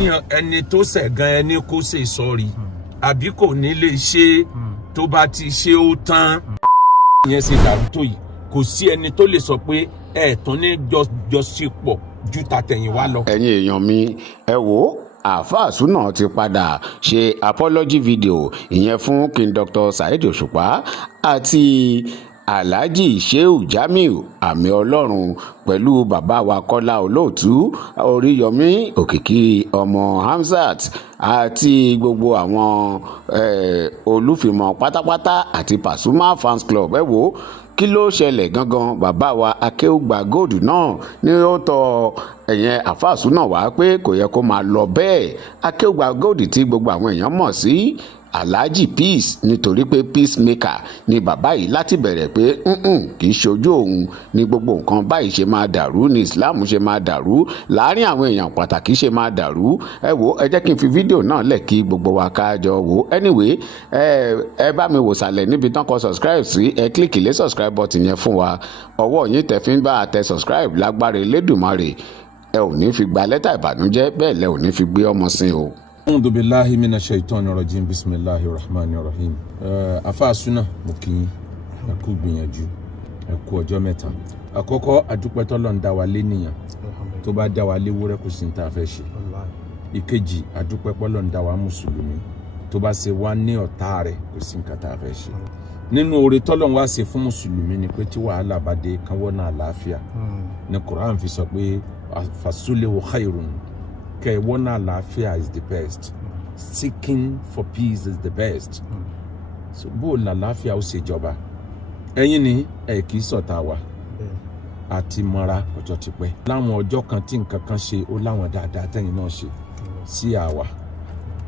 ní ẹni tó ṣẹ̀ gan ẹni kó ṣe sọ́ọ̀rì àbí kò ní lè ṣe tó bá ti ṣe ó tán ìyẹn ṣe dàrú tó yìí kò sí ẹni tó lè sọ pé ẹ̀ẹ̀tún ní jọṣepọ̀ ju tàtẹ̀yìnwá lọ. ẹ̀yin èèyàn mi ẹ wò àáfàá Súnà ti padà ṣe apology video ìyẹn fún King Dr. Saheed Òṣùpá àti Alhaji Shehu Jamiu àmì Ọlọ́run pẹ̀lú bàbá wa Kọ́lá Olóòtú Oríyọmí Òkìkí ọmọ Hamzat àti gbogbo àwọn olùfìmọ̀ pátápátá àti Pasuma fans club. ẹ wò kí ló ṣẹlẹ̀ gangan. bàbá wa Akéwùgbà Gold náà ni ó tọ ẹ̀yẹn àáfàá Súnà wá pé kò yẹ kó máa lọ bẹ́ẹ̀. Akéwùgbà Gold tí gbogbo àwọn èèyàn mọ̀ sí Alhaji Peace nítorí pé peacemaker ni bàbá yìí láti bẹ̀rẹ̀ pé kì í ṣojú òun ní gbogbo nǹkan báyìí ṣe máa dàrú ní Islam ṣe máa dàrú láàrin àwọn èèyàn pàtàkì ṣe máa dàrú. ẹ wò ẹ jẹ́ kí n fi fídíò náà lẹ̀ kí gbogbo wa ká jọ wò. anyway ẹ bá mi wò sàlẹ̀ níbi tán kọ subscribe sí ẹ kílìkì lé subscribe button yẹn fún wa. ọwọ́ yín tẹ̀ fi ń bá àtẹ subscribe lágbára Elédùmarè ẹ ò ní fi gba lẹ́tà ìbànújẹ́ bẹ́ẹ̀ lẹ ò ní fi gbé ọmọ sin o. A'udhu billahi minash shaitani rajim bismillahir rahmanir rahim. Àfáà Súnà mo kí yín ẹ kú gbìyànjú ẹ kú ọjọ́ mẹ́ta. Àkọ́kọ́ adúpẹ́ t'Ọlọ́run dá wa lénìyàn tó bá dá wa léwúrẹ́ kò sí ní tá a fẹ́ ṣe. Ìkejì adúpẹ́ p'Ọlọ́run dá wa mùsùlùmí tó bá ṣe wá ní ọ̀tá rẹ̀ kò sí nǹkan tá a fẹ́ ṣe. nínú oore t'Ọlọ́run wá ṣe fún mùsùlùmí ni pé tí wàhálà bá dé kán wọ́nà àlàáfíà ní Quran fi sọ pé fasulihu khairun wọ́nà àlàáfíà is the best. Seeking for peace is the best. So bó làlàáfíà ó ṣe jọba ẹ̀yin ni ẹ kì í ṣọ̀tá wa àti mọ́ra ọjọ́ ti pẹ́ láwọn ọjọ́ kan tí nǹkan kan ṣe ó láwọn dáadáa tẹ́yìn náà ṣe sí àwa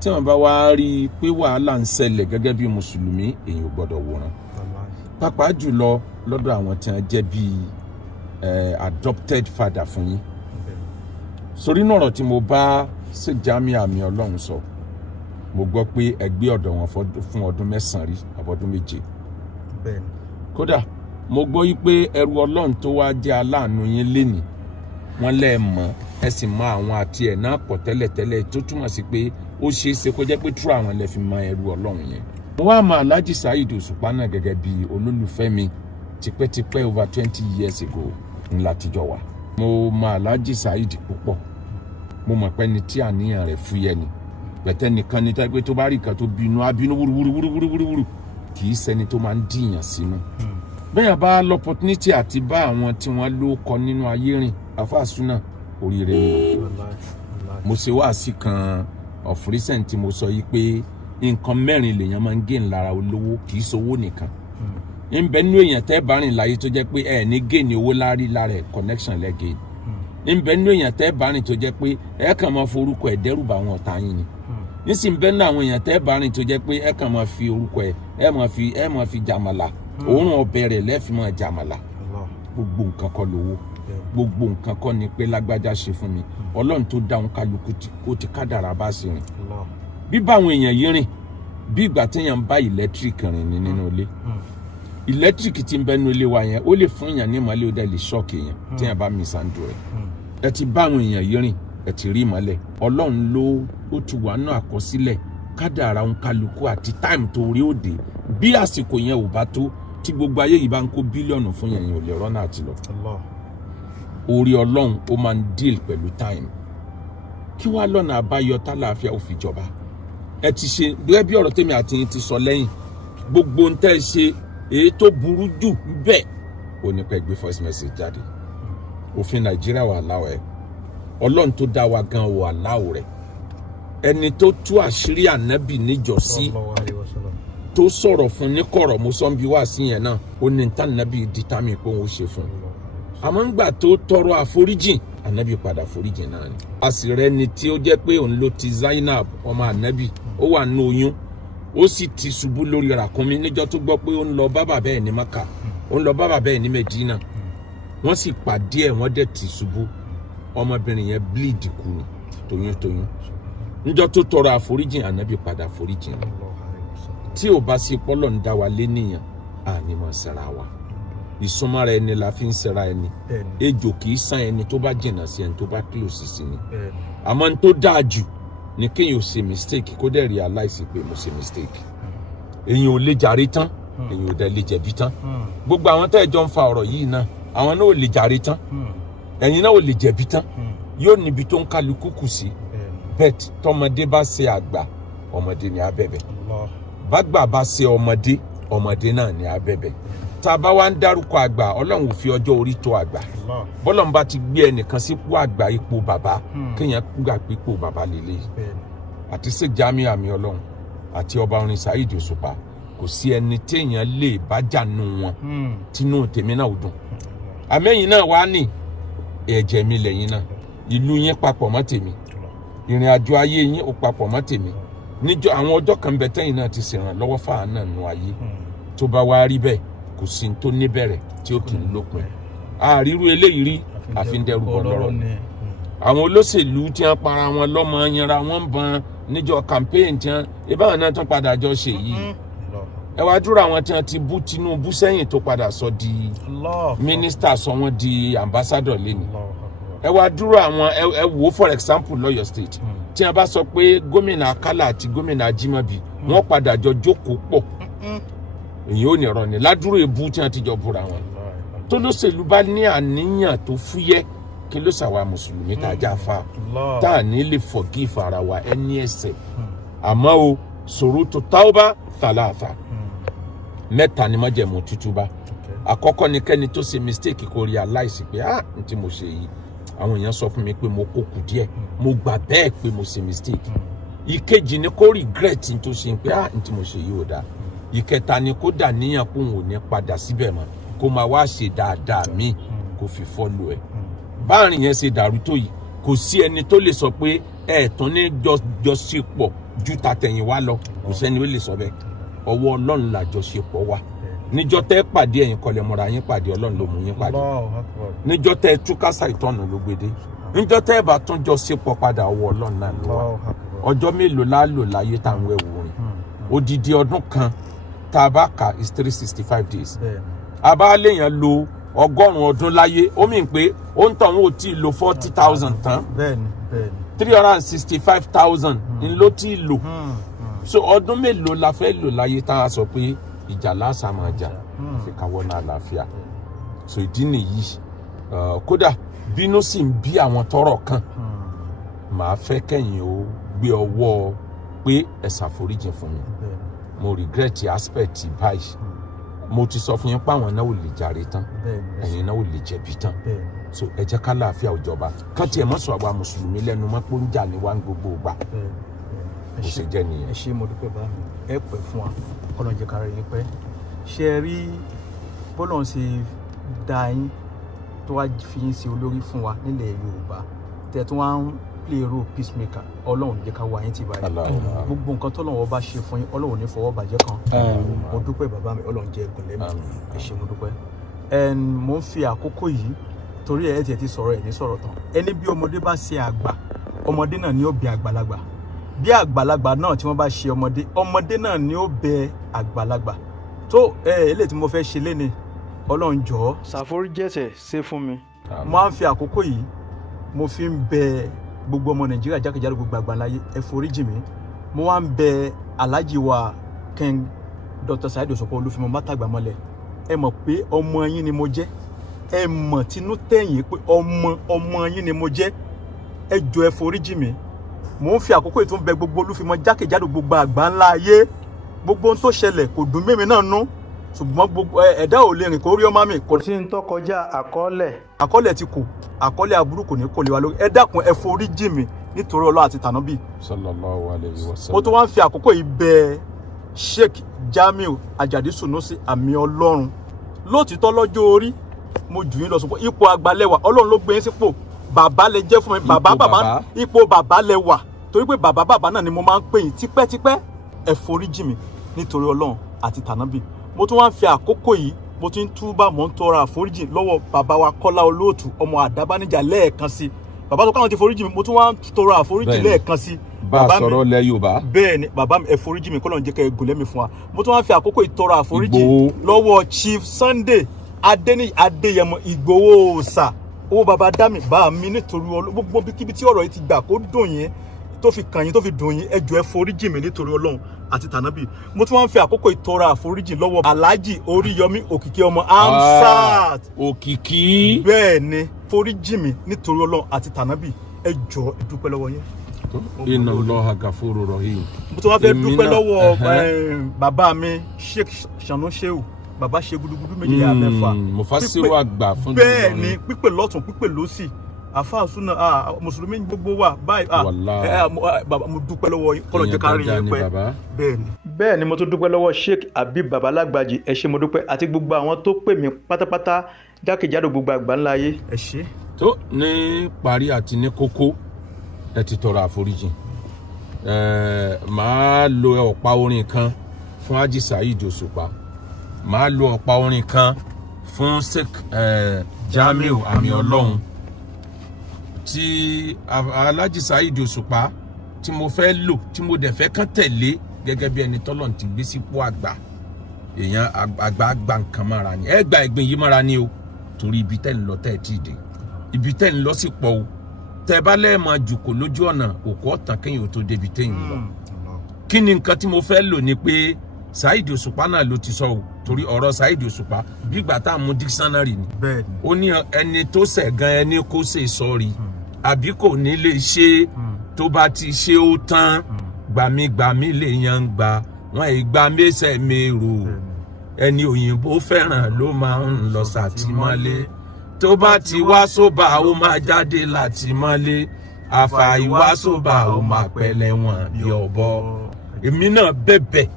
tí wọ́n bá wá rí i pé wàhálà ń ṣẹlẹ̀ gẹ́gẹ́ bí mùsùlùmí èyàn ò gbọ́dọ̀ wòran pàápàá jùlọ lọ́dọ̀ àwọn tí wọ́n jẹ́ bí adopted father fún yín. Sórí náà ọ̀rọ̀ tí mo bá ṣe Jamiu àmì Ọlọ́run sọ mo gbọ́ pé ẹgbẹ́ ọ̀dọ̀ wọn fún ọdún 9 rí àbọ̀dún 7. kódà mo gbọ́ yí pé ẹrú Ọlọ́run tó wá jẹ́ aláàánú yín lénìí wọ́n lẹ́ẹ̀ mọ̀ ẹ sì mọ àwọn àti ẹ̀ náà pọ̀ tẹ́lẹ̀tẹ́lẹ̀ tó túmọ̀ sí pé ó ṣeé ṣe kó jẹ́ pé tú àwọn lẹ́ fi mọ ẹrú Ọlọ́run yẹn. mo wá mọ Alhaji Saheed Òṣùpá náà gẹ́gẹ́ bí olólùfẹ́ mi tipẹ́tipẹ́ over 20 years ago ńlá tíjọ wà. mo mọ Alhaji Saheed púpọ̀ mo mọ̀ pé ní tí àníyàn rẹ̀ fúyẹ́ ni bẹ̀tẹ̀ nìkan ní tẹ́gbẹ́ tó bá rí nǹkan tó bínú abínú wúruwúruwúruwúru kì í ṣẹni tó máa ń dìyàn sínú. bẹ́ẹ̀ bá l'opportunity àti bá àwọn tí wọ́n ló kọ nínú ayé rìn Àfáà Súnà oríire ni mo ṣe wáàsí kan of recent tí mo sọ yìí pé nǹkan 4 lèèyàn máa ń gé lára olówó kì í ṣowó nìkan. ń bẹ nínú èèyàn tẹ́ bá rìn láyé tó jẹ́ pé ẹ̀ ní gé ní owó lárí lára ẹ̀ connection lẹ́gẹ̀ẹ́ ń bẹ nínú èèyàn tẹ́ bá rìn tó jẹ́ pé ẹ kàn máa forúkọ ẹ̀ dẹ́rù bá àwọn ọ̀tá yín ni. nísìnyí bẹ́ẹ̀ náà àwọn èèyàn tẹ́ bá rìn tó jẹ́ pé ẹ kàn máa fi orúkọ ẹ̀ ẹ máa fi jàmàlà òórùn ọbẹ̀ rẹ̀ lẹ́ẹ̀fì máa jàmàlà. gbogbo nǹkan kọ́ lówó gbogbo nǹkan kọ́ ni pé lágbájá ṣe fún mi Ọlọ́run tó dáhùn kálukú ó ti kádàrá bá sí rìn. bí báwọn èèyàn yìí rìn bí ìgbà téèyàn bá electric rìn ní nínú ilé electric tí ń bẹ nínú ilé wa yẹn ó lè fún èèyàn ní ìmọ́lẹ̀ ó dẹ̀ lè ṣọ́ọ̀kì èèyàn téèyàn bá mi sàǹdù rẹ̀. ẹ ti báwọn èèyàn yìí rìn ẹ ti rí ìmọ́lẹ̀ Ọlọ́run ló ó ti wà náà àkọsílẹ̀ kádàrá ń kálukú àti táìmù tó rí òde bí àsìkò yẹn ò bá tó tí gbogbo ayé yìí bá ń kó bílíọ̀nù fún yẹn ò lè rọ́nà àti lọ. orí Ọlọ́run ó máa ń deal pẹ̀lú táìmù kí wàá lọ́nà àbáyọ tálàáfíà ó fi jọba. ẹ ti ṣe gẹ́gẹ́ bí ọ̀rọ̀ tèmi àti yín ti sọ lẹ́yìn gbogbo ń tẹ́ ṣe èyí tó burú jù bẹ́ẹ̀ ó ní pẹ́ gbé voice message jáde. òfin Nàìjíríà wà láwọ̀ ẹ̀ Ọlọ́run tó dá wa gan wà láwọ̀ rẹ̀ ẹni tó tú àṣírí ànábì níjọ́sí tó sọ̀rọ̀ fún ní kọ̀rọ̀ mo sọ ń bí wá sí yẹn náà ó ní tá ànábì dìtámì pé òun ó ṣe fún un àmọ́ ńgbà tó tọrọ àforíjìn ànábì padà foríjìn náà ni. a sì rẹ ni tí ó jẹ́ pé òun ló ti Zainab ọmọ ànábì ó wà nínú oyún ó sì ti ṣubú lórí ràkúnmí níjọ́ tó gbọ́ pé ó ń lọ bá bàbá ẹ̀ ní Maka ó ń lọ bá bàbá ẹ̀ ní Medina wọ́n sì pàdé ẹ̀ wọ́n dẹ̀ ti ṣubú ọmọbìnrin yẹn bleed kú ni toyúntoyún níjọ́ tó tọrọ àforíjìn ànábì padà foríjìn tí ò bá sí pọ́lọ̀ ń dá wa lé nìyàn àní mọ̀ sẹ́ra wa ìsúnmọ́ra ẹni la fi ń sẹ́ra ẹni ejò kì í sán ẹni tó bá jìnnà sí ẹni tó bá close sí ni àmọ́ ní tó dáa jù ní kéèyàn ò ṣe mistake kó dẹ̀ realize pé mo ṣe mistake èyàn ò lè jàre tán èyàn ò dẹ̀ lè jẹ̀bi tán gbogbo àwọn tẹ́ ẹ jọ ń fa ọ̀rọ̀ yìí náà àwọn náà ò lè jàre tán ẹ̀yin náà ò lè jẹ̀bi tán yóò níbi tó ń kálukú kù sí bẹ́ẹ̀ tọmọdé bá ṣe àgbà ọmọdé ni á bẹ̀bẹ̀ bágbà bá ṣe ọmọdé ọmọdé náà ni á bẹ̀bẹ̀ tá a bá wá ń dárúkọ àgbà ọlọ́run ò fi ọjọ́ orí tó àgbà bọ́lọ́run bá ti gbé ẹnìkan sípò àgbà ipò bàbá kéèyàn gbà pé ipò bàbá lélẹ̀ àti Sheikh Jamiu àmì ọlọ́run àti ọba orin Saheed Òṣùpá kò sí ẹni téèyàn lè bá jànú wọn tínú tèmi náà ò dùn àmẹ́yìn náà wá ní ẹ̀jẹ̀ mi lẹ́yìn náà ìlú yín papọ̀ mọ́ tèmi ìrìn àjò ayé yín ò papọ̀ mọ́ tèmi níjọ́ àwọn ọjọ́ kan bẹ tẹ́yìn náà ti ṣèrànlọ́wọ́ fáà náà nù ayé tó bá wá rí bẹ́ẹ̀ kò sí tó níbẹ̀rẹ̀ tí ó kì í lópin àríru eléyìí rí àfindẹ́rùbọ̀ lọ́rọ̀ àwọn olóṣèlú tí wọ́n para wọn lọ́mọ yanra wọn ń bọn níjọ́ campaign tí wọ́n ìbáwọn náà tún padà jọ ṣe yìí ẹ wá dúró àwọn tí wọ́n ti bú Tinubu sẹ́yìn tó padà sọ di mínísítà sọ wọ́n di ambassador lẹ́nu ẹ wá dúró àwọn ẹ wò for example lọ́yọ̀ state tí wọ́n bá sọ pé gómìnà Akálà àti gómìnà Ajímọ̀bí wọ́n padà jọ jókòó pọ̀ èyí ò ní ọ̀rọ̀ ni ládùúrò ebú tí wọ́n ti jọ búra wọn tó lóṣèlú bá ní àníyàn tó fúyẹ́ kí ló ṣàwa mùsùlùmí tá a já fa tá a ní lè forgive ara wa ẹni ẹ̀ṣẹ̀ àmọ́ o ṣurutu tauba thalatha mẹ́ta ni májẹ̀mú tútúbá àkọ́kọ́ ni kẹ́ni tó ṣe mistake kó realize pé n tí mo ṣe yìí àwọn èèyàn sọ fún mi pé mo kó kù díẹ̀ mo gbà bẹ́ẹ̀ pé mo ṣe mistake ìkejì ni kó regret n tó ṣe pé n tí mo ṣe yìí ò dáa ìkẹta ni kó dà níyàn kó òun ò ní padà síbẹ̀ mọ́ kó máa wá ṣe dáadáa míì kó fi follow ẹ̀ báàrin yẹn ṣe dàrú tó yìí kò sí ẹni tó lè sọ pé ẹ̀ẹ̀tún ní jọṣepọ̀ ju tàtẹ̀yìn wá lọ kò sẹ́ni ó lè sọ bẹ́ẹ̀ ọwọ́ Ọlọ́run làjọṣepọ̀ wà níjọ́ tẹ́ pàdé ẹ̀yin kọlẹ̀ mọ́ra yín pàdé Ọlọ́run ló mú yín pàdé níjọ́ tẹ́ túkásá ìtọ́nù ló gbede níjọ́ tẹ́ bá tún jọ ṣepọ̀ padà ọwọ́ Ọlọ́run náà ló wà ọjọ́ mélòó la lò láyé táwọn ẹ̀wù rìn odidi ọdún kan tá a bá kà is 365 days a bá léèyàn lo 100 ọdún láyé ó mìn pé ó ń tàn ó tí ì lo 40,000 tán 365,000 ń ló tí ì lò so ọdún mélòó la fẹ́ lò láyé tá a sọ pé ìjà lásà máa jà fi káwọ́ náà àlàáfíà so ìdí nìyí kódà bínú sì ń bí àwọn tọ́rọ̀ kàn màá fẹ́ kẹ́yìn ó gbé ọwọ́ pé ẹ ṣàforíjì fún mi mo regret aspect báyìí mo ti sọ fún yín pé àwọn náà ò lè jàre tán ẹ̀yin náà ò lè jẹ̀bi tán so ẹ jẹ́ ká láàfíà òjọba kán tiẹ̀ mọ́ sọ àwa mùsùlùmí lẹ́nu mọ́ pé ń jà ní wá ń gbogbo gbà bó ṣe jẹ́ nìyẹn. ẹ ṣé mo dúpẹ́ bá mi ẹ pẹ́ fún wa Ọlọ́run jẹ́ ká rí yín pẹ́ ṣe é rí bọ́lọ́run ṣe dá yín tó wá fi yín ṣe olórí fún wa nílẹ̀ Yorùbá tẹ̀ tó wá ń play role peacemaker Ọlọ́run jẹ́ ká wá yín ti báyìí gbogbo nǹkan tọ́lọ́run bá ṣe fún yín Ọlọ́run ní fọwọ́ bàjẹ́ kan mo dúpẹ́ bàbá mi Ọlọ́run jẹ́ ẹ̀gùn lẹ́mí ẹ ṣé mo dúpẹ́ mo ń fi àkókò yìí torí ẹ̀ tiẹ̀ ti sọ̀rọ̀ ẹ̀ ní sọ̀rọ̀ tán ẹni bí ọmọdé bá ṣe àgbà ọmọdé náà ni ó bẹ àgbàlagbà bí àgbàlagbà náà tí wọ́n bá ṣe ọmọdé náà ni ó bẹ àgbàlagbà tó eléyìí tí mo fẹ́ ṣe léni Ọlọ́run jọ̀ọ́ ṣàforíjẹ̀ṣẹ̀ ṣe fún mi mo á ń fi àkókò yìí mo fi ń bẹ gbogbo ọmọ Nàìjíríà jákèjádò gbogbo àgbáláyé ẹ foríjì mi mo wá ń bẹ Alhaji wa King Dr. Saheed Òṣùpá Olúfimọ Mátàgbàmọ́lẹ̀ ẹ mọ̀ pé ọmọ yín ni mo jẹ́ ẹ mọ̀ tinú tẹ̀yìn pé ọmọ yín ni mo jẹ́ ẹ jọ̀ọ́ ẹ foríjì mi mo ń fi àkókò yìí tún bẹ gbogbo Olúfimọ jákèjádò gbogbo àgbáńlá ayé gbogbo ohun tó ṣẹlẹ̀ kò dùn mí náà nú ṣùgbọ́n gbogbo ẹ̀dá ò lè rìn kó rí ọmọ mi. kò sí ní tó kọjá àkọọ́lẹ̀ ti kù àkọọ́lẹ̀ aburú kò ní kò lè wa lórí ẹ dákun ẹ foríjì mi nítorí Ọlọ́run àti tànábì. sallallahu alayhi wa sallam. mo tún wá ń fi àkókò yìí bẹ Sheikh Jamiu Ajadi Sunusi àmì Ọlọ́run lóòtítọ́ lọ́jọ́ orí mo jù yín lọ sùn ipò àgbàlẹ́wà Ọlọ́run ló gbé yín sípò bàbá lè jẹ́ fún mi bàbá ipò bàbá lẹ wà torí pé bàbá náà ni mo máa ń pè yín tipẹ́tipẹ́ ẹ foríjì mi nítorí Ọlọ́run àti tànábì. mo tún wá ń fi àkókò yìí mo ti ń túbà mo ń tọrọ àforíjì lọ́wọ́ bàbá wa Kọ́lá Olóòtú ọmọ Àdábánijà lẹ́ẹ̀kan sí bàbá tó káwọn ti foríjì mi mo tún wá ń tọrọ àforíjì lẹ́ẹ̀kan sí. bá a sọ̀rọ̀ lẹ Yorùbá. bẹ́ẹ̀ ni bàbá mi ẹ foríjì mi kọ́lọ́run jẹ́ kẹ́ ẹ gùn lẹ́mìí fún wa mo tún wá ń fi àkókò yìí tọrọ àforíjì lọ́wọ́ Chief Sunday Adéyẹmọ Ìgbòho Òòṣà owó bàbá dá mi bá mi nítorí gbogbo kíbi tí ọ̀rọ̀ yìí ti gbà kó dùn yín tó fi kàn yín tó fi dùn yín ẹ jọ̀ọ́ ẹ foríjì mi nítorí Ọlọ́run àti tànábì. Mo tún wá ń fi àkókò ìtọrọ àforíjì lọ́wọ́ Alhaji Oríyọmí Òkìkí ọmọ Hamzat. Òkìkí. Bẹ́ẹ̀ ni foríjì mi nítorí Ọlọ́run àti tànábì ẹ jọ̀ọ́ ẹ dúpẹ́ lọ́wọ́ yín. Inna Allaha Ghafurur Rahim. Mo tún wá fẹ́ dúpẹ́ lọ́wọ́ bàbá mi Sheikh Sanu Shehu. Bàbá ṣe gudugudu méjì yà mẹ́fà. Mufasiru àgbà fún bẹ́ẹ̀ ni pípè lọ́tún pípè lósì àfáà súnà mùsùlùmí gbogbo wa báyìí mo dúpẹ́ lọ́wọ́ kọ́lọ̀ jẹ́ ká rí yín pẹ́ bẹ́ẹ̀ ni. Bẹ́ẹ̀ ni mo tún dúpẹ́ lọ́wọ́ Sheikh Habib Babalagbaji ẹ ṣé mo dúpẹ́ àti gbogbo àwọn tó pè mí pátápátá jákèjádò gbogbo àgbáńlá ayé ẹ ṣé. tó ní parí àti ní kókó ẹ ti tọrọ àforíjì màá lo ọ̀pá orin kan fún Haji Saheed Òṣùpá màá lo ọ̀pá orin kan fún Sheikh Jamiu Àmì Ọlọ́run tí Alhaji Saheed Òṣùpá tí mo fẹ́ lò tí mo dẹ̀ fẹ́ kán tẹ̀lé gẹ́gẹ́ bí ẹni tọ́lọ́run ti gbé sípò àgbà èèyàn àgbà nǹkan mára ni ẹ gba ẹ̀gbin yìí mára ni o torí ibi tẹ́ ń lọ tẹ́ ẹ tí ì dé ibi tẹ́ ń lọ sí pọ̀ o tẹ́ bá lẹ́ẹ̀mọ jùkò lójú ọ̀nà òkú ọ̀tàn kéèyàn tó débi téèyàn lọ kí ni nǹkan tí mo fẹ́ lò ni pé Saheed Òṣùpá náà ló ti sọ o torí ọ̀rọ̀ Saheed Òṣùpá bígbà tá a mú dictionary ni ó ní ẹni tó ṣẹ̀ gan ẹni kó ṣe sọ́ọ̀rì àbí kò ní lè ṣe tó bá ti ṣe ó tán gbàmígbàmí lèèyàn ń gbà wọn ìgbà mẹ́sẹ̀ mẹ́rò ẹni òyìnbó fẹ́ràn ló máa ń lọ sàtìmọ́lé tó bá ti wá sóbà ó máa jáde látìmọ́lé àfàìwá sóbà ó máa pẹ̀lẹ́ wọn bí ọ̀bọ. èmi náà bẹ̀bẹ̀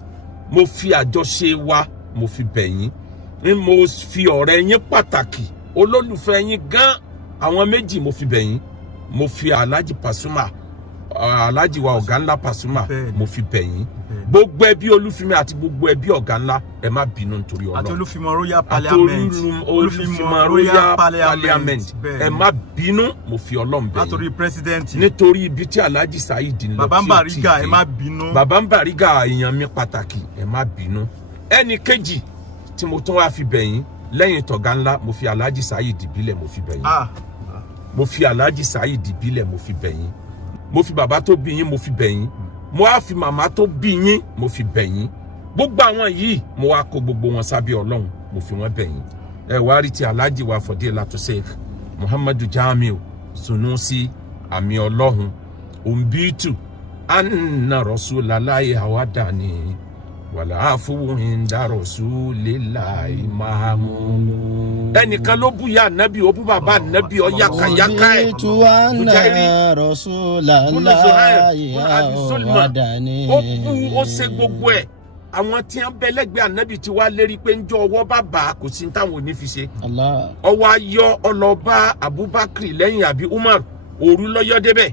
mo fi àjọṣe wa mo fi bẹ̀ yín mo fi ọ̀rẹ́ yín pàtàkì olólùfẹ́ yín gan àwọn méjì mo fi bẹ̀ yín mo fi Alhaji Pasuma Alhaji wa ọ̀gá ńlá Pasuma mo fi bẹ̀ yín gbogbo ẹbí Olúfìmí àti gbogbo ẹbí ọ̀gá ńlá ẹ má bínú nítorí Ọlọ́run àti Olúfìmọ̀ Royal Parliament Olúfìmọ̀ Royal Parliament ẹ má bínú mo fi Ọlọ́run bẹ̀ yín látòrí president nítorí ibi tí Alhaji Saheed ń lọ Baba Bariga ẹ má bínú Baba Bariga èèyàn mi pàtàkì ẹ má bínú ẹnì kejì tí mo tún wá fi bẹ̀ yín lẹ́yìn tọ̀gá ńlá mo fi Alhaji Saheed ìbílẹ̀ mo fi bẹ̀ yín mo fi Alhaji Saheed ìbílẹ̀ mo fi bẹ̀ yín mo fi bàbá tó bí yín mo fi bẹ̀ yín mo wá fi màmá tó bí yín mo fi bẹ̀ yín gbogbo àwọn yìí mo wá kó gbogbo wọn sábẹ́ Ọlọ́run mo fi wọ́n bẹ̀ yín ẹ wá rí ti Alhaji wa Fadilatu Sheikh Muhammadu Jamiu Sunusi Àmì Ọlọ́run umbitu anna Rasulallahi hawadani wàlá àfúwìn dárò Rasulillahi mahamulu. ẹnìkan ló bú ya ànábì ó bú bàbá ànábì ọ yàkàyàkà ẹ. tuwana Rasulallahi hawadani. ó bú ó ṣe gbogbo ẹ àwọn tí wọn bẹ lẹ́gbẹ̀ẹ́ ànábì tí wàá lérí pé ń jọ ọwọ́ bàbá kò sí táwọn ò ní fi ṣe. ọwọ́ ayọ̀ ọlọ́ba Abubakar lẹ́yìn àbí Umar òru lọ́yọ́ débẹ̀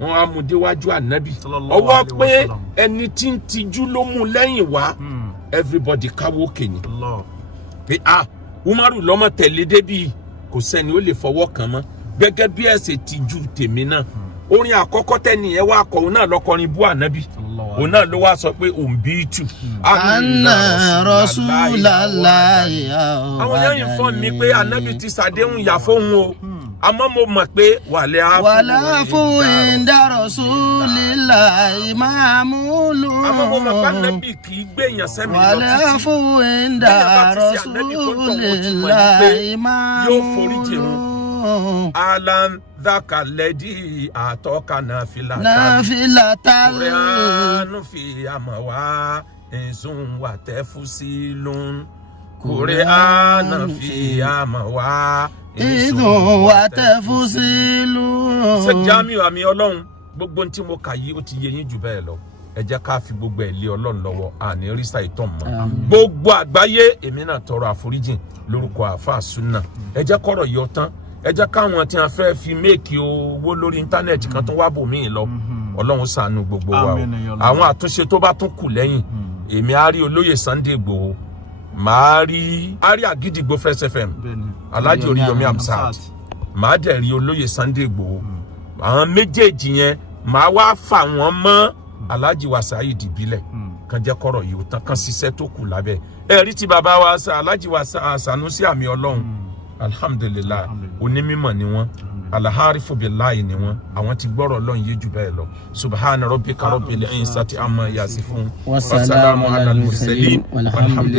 wọn á mú déwájú ànábì ọwọ́ pé ẹni tí ń tijú ló mú lẹ́yìn wá everybody káwó kènyìn pé Umaru lọ́mọ tẹ̀lé débi kò sẹ́ni ó lè fọwọ́ kàn mọ́ gẹ́gẹ́ bí ẹ̀sẹ̀ tijú tèmi náà orin àkọ́kọ́ tẹ́ni ẹ̀ wá kọ òun náà lọ́kọrin bú ànábì òun náà ló wá sọ pé òun bí tù. anna Rasulallahi àwọn yẹn yìí fọ́n mi pé ànábì ti ṣàdéhùn yà fóun o àmọ́ mo mọ̀ pé wàlẹ́ àfọwọ́ inda Rasulillahi mahamulu. àmọ́ mo mọ̀ pé ànábì kì í gbẹ̀yàn sẹ́mi lọ títí. wàlẹ́ àfọwọ́ inda Rasulillahi mahamulu. yóò foríjì run. alan dhaka lẹ́dí àtọ́ka nàfìlà kùrẹ́ánù fi àmọ̀ wá ẹ̀sùn wà tẹ́ fún sí lóun kùrẹ́ánù fi àmọ̀ wá ìdùn wà tẹ́ fún sí lóun. Sheikh Jamiu Àmì Ọlọ́run gbogbo tí mo kà yìí ó ti yé yín jù bẹ́ẹ̀ lọ ẹ jẹ́ ká fi gbogbo ẹ̀ lé Ọlọ́run lọ́wọ́ àní rísà ìtàn mọ́ gbogbo àgbáyé èmi náà tọrọ àforíjìn lórúkọ àáfàá súnà ẹ jẹ́ kọ́rọ̀ yọ tán ẹ jẹ́ káwọn tí a fẹ́ fi méèkì owó lórí íńtánẹ́ẹ̀tì kan tó wá bò míì lọ Ọlọ́run ṣàánú gbogbo wa o àwọn àtúnṣe tó bá tún kù lẹ́yìn èmi á rí olóyè Sunday Igboho màá rí Àgídìgbò Fresh FM Alhaji Oríyọmí Hamzat màá dẹ̀ rí olóyè Sunday Igboho àwọn méjèèjì yẹn màá wá fà wọ́n mọ́ Alhaji wa Saheed ìbílẹ̀ kan jẹ́ kọ́rọ̀ yìí ó tán kan ṣiṣẹ́ tó kù lábẹ́ ẹ̀rí tí bàbá wa Alhaji wa Sanusi Àmì Ọlọ́run alhamdulillah onímọ̀ ni wọ́n alaharifu billahi ni wọn àwọn ti gbọ́rọ̀ Ọlọ́run yé jù bẹ́ẹ̀ lọ subhana rabbika rabbil izzati amma yasifun wa salamun ala al mursalin walhamdulillah.